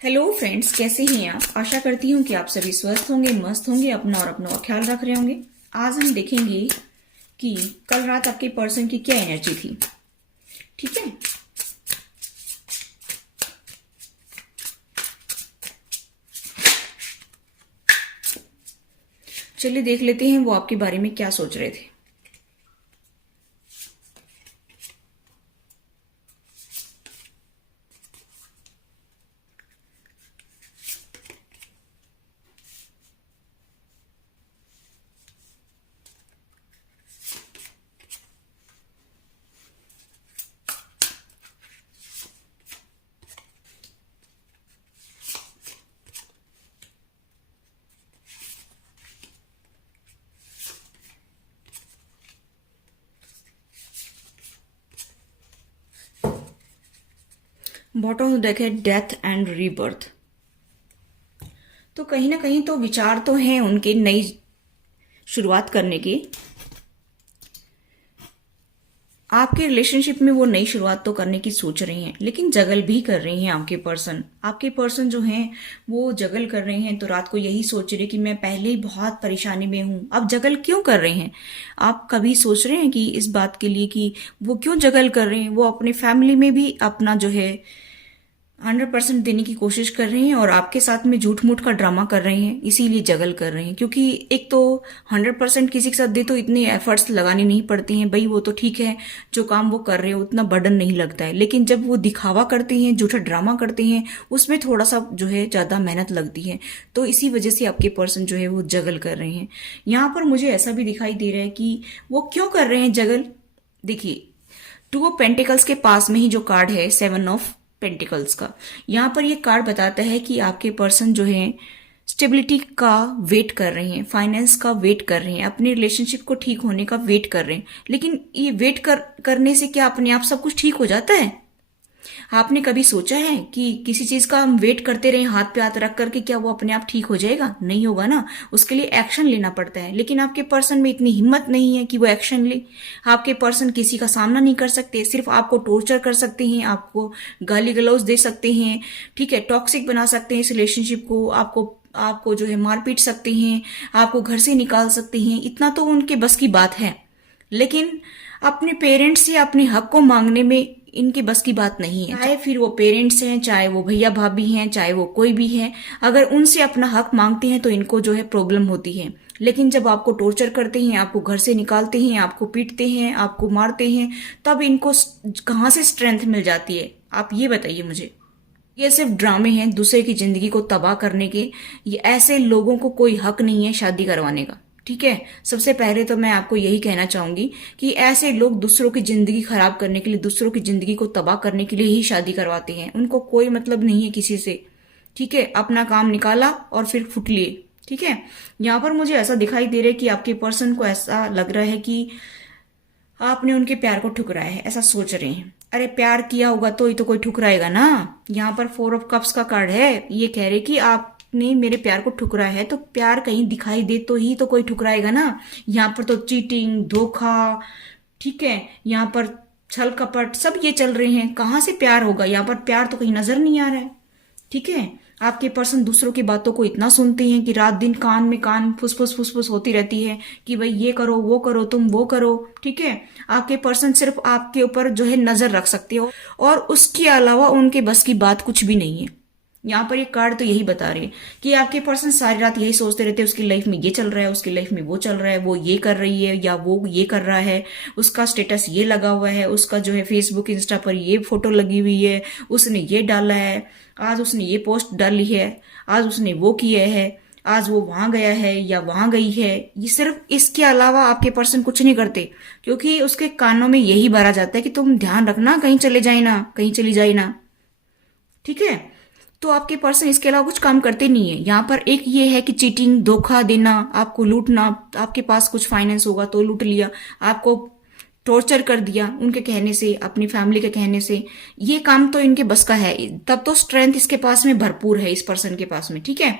Hello friends, कैसे हैं आप। आशा करती हूँ कि आप सभी स्वस्थ होंगे, मस्त होंगे, अपना ख्याल रख रहे होंगे। आज हम देखेंगे कि कल रात आपके पर्सन की क्या एनर्जी थी। ठीक है, चलिए देख लेते हैं वो आपके बारे में क्या सोच रहे थे। बॉटम ऑफ डेक है डेथ एंड रीबर्थ। तो कहीं ना कहीं तो विचार तो हैं उनके नई शुरुआत करने की। आपके रिलेशनशिप में वो नई शुरुआत तो करने की सोच रही हैं, लेकिन जगल भी कर रही हैं। आपके पर्सन जो हैं वो जगल कर रहे हैं। तो रात को यही सोच रहे कि मैं पहले ही बहुत परेशानी में हूं, अब जगल क्यों कर रहे हैं। आप कभी सोच रहे हैं कि इस बात के लिए कि वो क्यों जगल कर रहे हैं। वो अपनी फैमिली में भी अपना जो है 100% देने की कोशिश कर रहे हैं और आपके साथ में झूठ मूठ का ड्रामा कर रहे हैं, इसीलिए जगल कर रहे हैं। क्योंकि एक तो 100% किसी के साथ दे तो इतनी एफर्ट्स लगानी नहीं पड़ती हैं भाई। वो तो ठीक है, जो काम वो कर रहे हैं उतना बर्डन नहीं लगता है। लेकिन जब वो दिखावा करते हैं, झूठा ड्रामा करते हैं, उसमें थोड़ा सा जो है ज़्यादा मेहनत लगती है। तो इसी वजह से आपके पर्सन जो है वो जगल कर रहे हैं। यहाँ पर मुझे ऐसा भी दिखाई दे रहा है कि वो क्यों कर रहे हैं जगल। देखिए, टू ऑफ पेंटिकल्स के पास में ही जो कार्ड है 7 ऑफ पेंटिकल्स का, यहाँ पर ये कार्ड बताता है कि आपके पर्सन जो है स्टेबिलिटी का वेट कर रहे हैं, फाइनेंस का वेट कर रहे हैं, अपने रिलेशनशिप को ठीक होने का वेट कर रहे हैं। लेकिन ये वेट करने से क्या अपने आप सब कुछ ठीक हो जाता है। आपने कभी सोचा है कि किसी चीज का हम वेट करते रहे हाथ पे हाथ रख करके, क्या वो अपने आप ठीक हो जाएगा? नहीं होगा ना, उसके लिए एक्शन लेना पड़ता है। लेकिन आपके पर्सन में इतनी हिम्मत नहीं है कि वो एक्शन ले। आपके पर्सन किसी का सामना नहीं कर सकते, सिर्फ आपको टॉर्चर कर सकते हैं, आपको गाली गलौज दे सकते हैं, ठीक है, टॉक्सिक बना सकते हैं इस रिलेशनशिप को, आपको आपको जो है मार पीट सकते हैं, आपको घर से निकाल सकते हैं। इतना तो उनके बस की बात है। लेकिन अपने पेरेंट्स से अपने हक को मांगने में इनके बस की बात नहीं है। चाहे फिर वो पेरेंट्स हैं, चाहे वो भैया भाभी हैं, चाहे वो कोई भी है, अगर उनसे अपना हक मांगते हैं तो इनको जो है प्रॉब्लम होती है। लेकिन जब आपको टॉर्चर करते हैं, आपको घर से निकालते हैं, आपको पीटते हैं, आपको मारते हैं, तब इनको कहाँ से स्ट्रेंथ मिल जाती है, आप ये बताइए मुझे। ये सिर्फ ड्रामे हैं दूसरे की जिंदगी को तबाह करने के। ये ऐसे लोगों को कोई हक नहीं है शादी करवाने का। ठीक है, सबसे पहले तो मैं आपको यही कहना चाहूंगी कि ऐसे लोग दूसरों की जिंदगी खराब करने के लिए, दूसरों की जिंदगी को तबाह करने के लिए ही शादी करवाते हैं। उनको कोई मतलब नहीं है किसी से। ठीक है, अपना काम निकाला और फिर फुट लिए। ठीक है, यहाँ पर मुझे ऐसा दिखाई दे रहा है कि आपके पर्सन को ऐसा लग रहा है कि आपने उनके प्यार को ठुकराया है, ऐसा सोच रहे हैं। अरे प्यार किया होगा तो ही तो कोई ठुकराएगा ना। यहाँ पर 4 ऑफ कप्स का कार्ड है, ये कह रहे कि आपने मेरे प्यार को ठुकराया है, तो प्यार कहीं दिखाई दे तो ही तो कोई ठुकराएगा ना। यहाँ पर तो चीटिंग, धोखा, ठीक है, यहाँ पर छल कपट सब ये चल रहे हैं। कहाँ से प्यार होगा? यहाँ पर प्यार तो कहीं नजर नहीं आ रहा है। ठीक है, आपके पर्सन दूसरों की बातों को इतना सुनते हैं कि रात दिन कान में कान फुसफुस फुसफुस होती रहती है कि भाई ये करो, वो करो, तुम वो करो। ठीक है, आपके पर्सन सिर्फ आपके ऊपर जो है नजर रख सकते हो और उसके अलावा उनके बस की बात कुछ भी नहीं है। यहाँ पर ये कार्ड तो यही बता रहे हैं कि आपके पर्सन सारी रात यही सोचते रहते हैं उसकी लाइफ में ये चल रहा है, उसकी लाइफ में वो चल रहा है, वो ये कर रही है या वो ये कर रहा है, उसका स्टेटस ये लगा हुआ है, उसका जो है फेसबुक इंस्टा पर ये फोटो लगी हुई है, उसने ये डाला है, आज उसने ये पोस्ट डाली है, आज उसने वो किया है, आज वो वहां गया है या वहां गई है। ये सिर्फ इसके अलावा आपके पर्सन कुछ नहीं करते, क्योंकि उसके कानों में यही भरा जाता है कि तुम ध्यान रखना, कहीं चले जाए ना, कहीं चली जाए ना। ठीक है, तो आपके पर्सन इसके अलावा कुछ काम करते नहीं है। यहाँ पर एक ये है कि चीटिंग, धोखा देना, आपको लूटना, आपके पास कुछ फाइनेंस होगा तो लूट लिया, आपको टॉर्चर कर दिया उनके कहने से, अपनी फैमिली के कहने से। ये काम तो इनके बस का है, तब तो स्ट्रेंथ इसके पास में भरपूर है, इस पर्सन के पास में। ठीक है,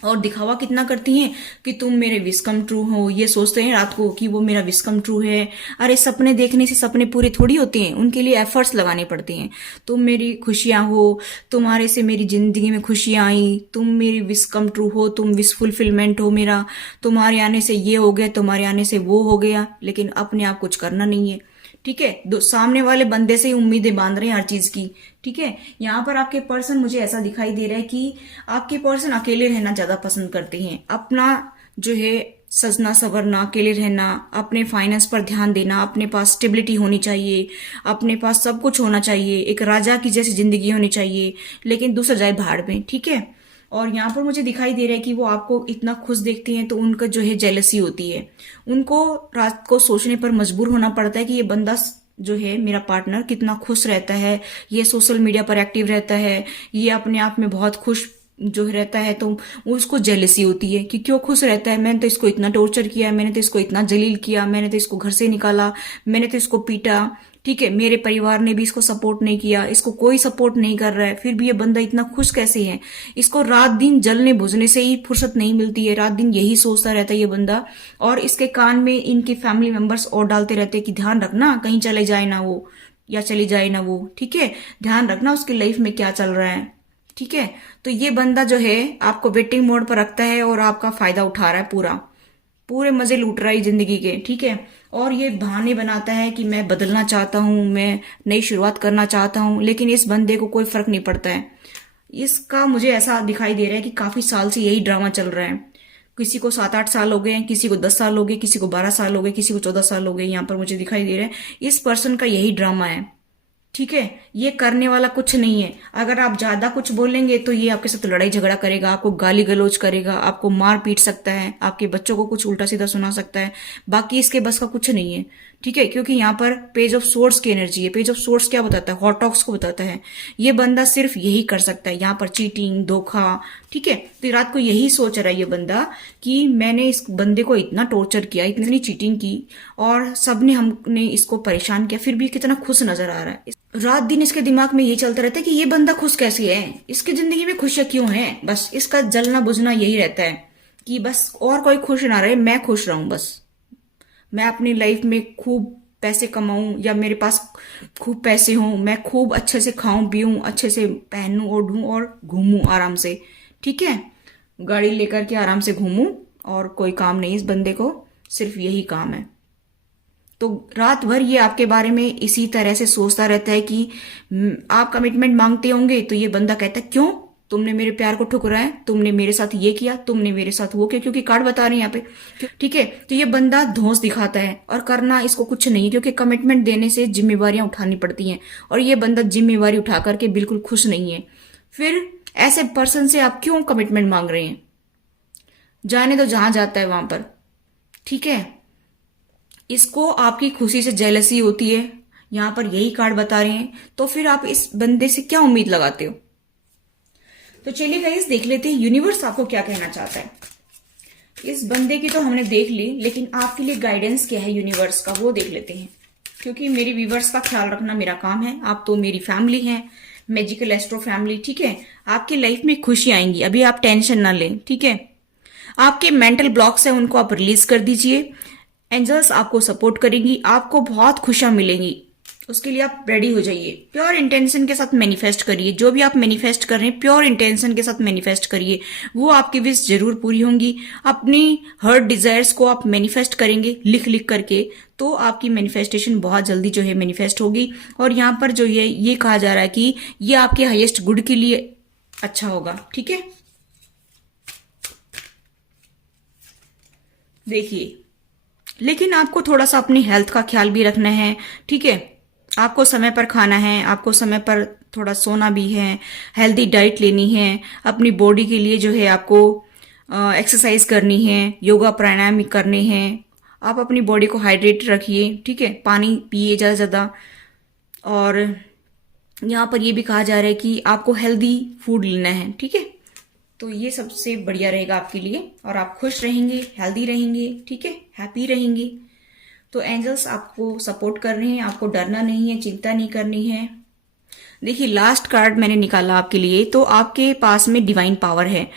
और दिखावा कितना करती हैं कि तुम मेरे विश कम ट्रू हो, ये सोचते हैं रात को कि वो मेरा विश कम ट्रू है। अरे सपने देखने से सपने पूरे थोड़ी होते हैं, उनके लिए एफर्ट्स लगाने पड़ते हैं। तुम मेरी खुशियां हो, तुम्हारे से मेरी जिंदगी में खुशियां आई, तुम मेरी विश कम ट्रू हो, तुम विश फुलफिलमेंट हो मेरा, तुम्हारे आने से ये हो गया, तुम्हारे आने से वो हो गया, लेकिन अपने आप कुछ करना नहीं है। ठीक है, सामने वाले बंदे से ही उम्मीदें बांध रहे हैं हर चीज की। ठीक है, यहाँ पर आपके पर्सन मुझे ऐसा दिखाई दे रहा है कि आपके पर्सन अकेले रहना ज्यादा पसंद करते हैं। अपना जो है सजना सवरना, अकेले रहना, अपने फाइनेंस पर ध्यान देना, अपने पास स्टेबिलिटी होनी चाहिए, अपने पास सब कुछ होना चाहिए, एक राजा की जैसी जिंदगी होनी चाहिए, लेकिन दूसरा जाए भाड़ में। ठीक है, और यहाँ पर मुझे दिखाई दे रहा है कि वो आपको इतना खुश देखते हैं तो उनका जो है जेलसी होती है। उनको रात को सोचने पर मजबूर होना पड़ता है कि ये बंदा जो है मेरा पार्टनर कितना खुश रहता है, ये सोशल मीडिया पर एक्टिव रहता है, ये अपने आप में बहुत खुश जो रहता है, तो उसको जेलसी होती है कि क्यों खुश रहता है। मैंने तो इसको इतना टॉर्चर किया, मैंने तो इसको इतना जलील किया, मैंने तो इसको घर से निकाला, मैंने तो इसको पीटा। ठीक है, मेरे परिवार ने भी इसको सपोर्ट नहीं किया, इसको कोई सपोर्ट नहीं कर रहा है, फिर भी ये बंदा इतना खुश कैसे है। इसको रात दिन जलने बुझने से ही फुर्सत नहीं मिलती है, रात दिन यही सोचता रहता है ये बंदा। और इसके कान में इनके फैमिली मेंबर्स और डालते रहते हैं कि ध्यान रखना कहीं चले जाए ना वो, या चली जाए ना वो। ठीक है, ध्यान रखना उसकी लाइफ में क्या चल रहा है। ठीक है, तो ये बंदा जो है आपको वेटिंग मोड पर रखता है और आपका फायदा उठा रहा है, पूरे मजे लूट रहा है जिंदगी के। ठीक है, और ये बहाने बनाता है कि मैं बदलना चाहता हूं, मैं नई शुरुआत करना चाहता हूं, लेकिन इस बंदे को कोई फर्क नहीं पड़ता है। इसका मुझे ऐसा दिखाई दे रहा है कि काफी साल से यही ड्रामा चल रहा है। किसी को 7-8 साल हो गए, किसी को 10 साल हो गए, किसी को 12 साल हो गए, किसी को 14 साल हो गए। यहाँ पर मुझे दिखाई दे रहा है इस पर्सन का यही ड्रामा है। ठीक है, ये करने वाला कुछ नहीं है। अगर आप ज्यादा कुछ बोलेंगे तो ये आपके साथ लड़ाई झगड़ा करेगा, आपको गाली गलौज करेगा, आपको मार पीट सकता है, आपके बच्चों को कुछ उल्टा सीधा सुना सकता है। बाकी इसके बस का कुछ नहीं है। ठीक है, क्योंकि यहाँ पर पेज ऑफ सोर्स की एनर्जी है। पेज ऑफ सोर्स क्या बताता है? हॉट टॉक्स को बताता है। ये बंदा सिर्फ यही कर सकता है यहाँ पर, चीटिंग, धोखा। ठीक है, तो रात को यही सोच रहा है ये बंदा कि मैंने इस बंदे को इतना टॉर्चर किया, इतनी चीटिंग की, और सबने हमने इसको परेशान किया, फिर भी कितना खुश नजर आ रहा है। रात दिन इसके दिमाग में यही चलता रहता है कि ये बंदा खुश कैसे है, इसकी जिंदगी में खुशियां क्यों हैं। बस इसका जलना बुझना यही रहता है कि बस और कोई खुश ना रहे, मैं खुश रहूं। बस मैं अपनी लाइफ में खूब पैसे कमाऊं, या मेरे पास खूब पैसे हों, मैं खूब अच्छे से खाऊं पीऊं, अच्छे से पहनूं ओढ़ूं और घूमूं आराम से। ठीक है, गाड़ी लेकर के आराम से घूमूं, और कोई काम नहीं इस बंदे को, सिर्फ यही काम है। तो रात भर ये आपके बारे में इसी तरह से सोचता रहता है कि आप कमिटमेंट मांगते होंगे तो ये बंदा कहता है क्यों तुमने मेरे प्यार को ठुकराया, तुमने मेरे साथ ये किया, तुमने मेरे साथ वो किया, क्योंकि कार्ड बता रहे हैं यहाँ पे। ठीक है, तो ये बंदा धौंस दिखाता है और करना इसको कुछ नहीं, क्योंकि कमिटमेंट देने से जिम्मेवारियां उठानी पड़ती हैं, और ये बंदा जिम्मेवारी उठा करके बिल्कुल खुश नहीं है। फिर ऐसे पर्सन से आप क्यों कमिटमेंट मांग रहे हैं? जाने दो जहां जाता है वहां पर। ठीक है, इसको आपकी खुशी से जेलसी होती है, यहां पर यही कार्ड बता रहे हैं। तो फिर आप इस बंदे से क्या उम्मीद लगाते हो? तो चलिए गाइस देख लेते हैं यूनिवर्स आपको क्या कहना चाहता है। इस बंदे की तो हमने देख ली, लेकिन आपके लिए गाइडेंस क्या है यूनिवर्स का, वो देख लेते हैं। क्योंकि मेरी व्यूवर्स का ख्याल रखना मेरा काम है। आप तो मेरी फैमिली हैं, मैजिकल एस्ट्रो फैमिली। ठीक है, आपकी लाइफ में खुशी आएंगी, अभी आप टेंशन ना लें। ठीक है, आपके मेंटल ब्लॉक्स है उनको आप रिलीज कर दीजिए। एंजल्स आपको सपोर्ट करेंगी, आपको बहुत खुशियां मिलेंगी, उसके लिए आप रेडी हो जाइए। प्योर इंटेंशन के साथ मैनिफेस्ट करिए, जो भी आप मैनिफेस्ट कर रहे हैं प्योर इंटेंशन के साथ मैनिफेस्ट करिए, वो आपकी विश जरूर पूरी होंगी। अपनी हर डिजायर्स को आप मैनिफेस्ट करेंगे लिख लिख करके, तो आपकी मैनिफेस्टेशन बहुत जल्दी जो है मैनिफेस्ट होगी। और यहाँ पर जो है ये कहा जा रहा है कि ये आपके हाईएस्ट गुड के लिए अच्छा होगा। ठीक है, देखिए, लेकिन आपको थोड़ा सा अपनी हेल्थ का ख्याल भी रखना है। ठीक है, आपको समय पर खाना है, आपको समय पर थोड़ा सोना भी है, हेल्दी डाइट लेनी है, अपनी बॉडी के लिए जो है आपको एक्सरसाइज करनी है, योगा प्राणायाम करने हैं। आप अपनी बॉडी को हाइड्रेट रखिए। ठीक है, पानी पिए ज़्यादा ज़्यादा। और यहाँ पर ये भी कहा जा रहा है कि आपको हेल्दी फूड लेना है। ठीक है, तो ये सबसे बढ़िया रहेगा आपके लिए, और आप खुश रहेंगे, हेल्दी रहेंगे। ठीक है, हैप्पी रहेंगे। तो एंजल्स आपको सपोर्ट कर रहे हैं, आपको डरना नहीं है, चिंता नहीं करनी है। देखिए, लास्ट कार्ड मैंने निकाला आपके लिए, तो आपके पास में डिवाइन पावर है।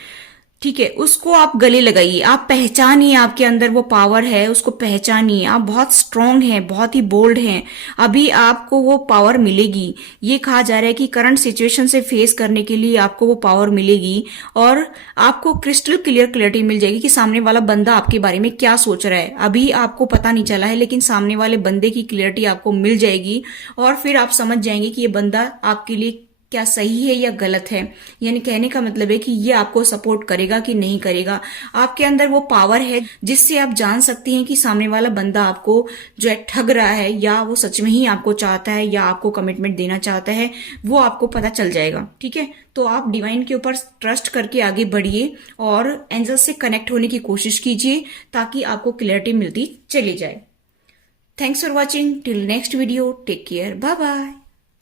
ठीक है, उसको आप गले लगाइए, आप पहचानिए आपके अंदर वो पावर है, उसको पहचानिए। आप बहुत स्ट्रांग हैं, बहुत ही बोल्ड हैं, अभी आपको वो पावर मिलेगी। ये कहा जा रहा है कि करंट सिचुएशन से फेस करने के लिए आपको वो पावर मिलेगी और आपको क्रिस्टल क्लियर क्लैरिटी मिल जाएगी कि सामने वाला बंदा आपके बारे में क्या सोच रहा है। अभी आपको पता नहीं चला है, लेकिन सामने वाले बंदे की क्लियरिटी आपको मिल जाएगी और फिर आप समझ जाएंगे कि ये बंदा आपके लिए क्या सही है या गलत है। यानी कहने का मतलब है कि ये आपको सपोर्ट करेगा कि नहीं करेगा। आपके अंदर वो पावर है जिससे आप जान सकते हैं कि सामने वाला बंदा आपको जो है ठग रहा है या वो सच में ही आपको चाहता है या आपको कमिटमेंट देना चाहता है, वो आपको पता चल जाएगा। ठीक है, तो आप डिवाइन के ऊपर ट्रस्ट करके आगे बढ़िए और एंजल से कनेक्ट होने की कोशिश कीजिए ताकि आपको क्लैरिटी मिलती चली जाए। Thanks for watching, till next video, take care, bye bye.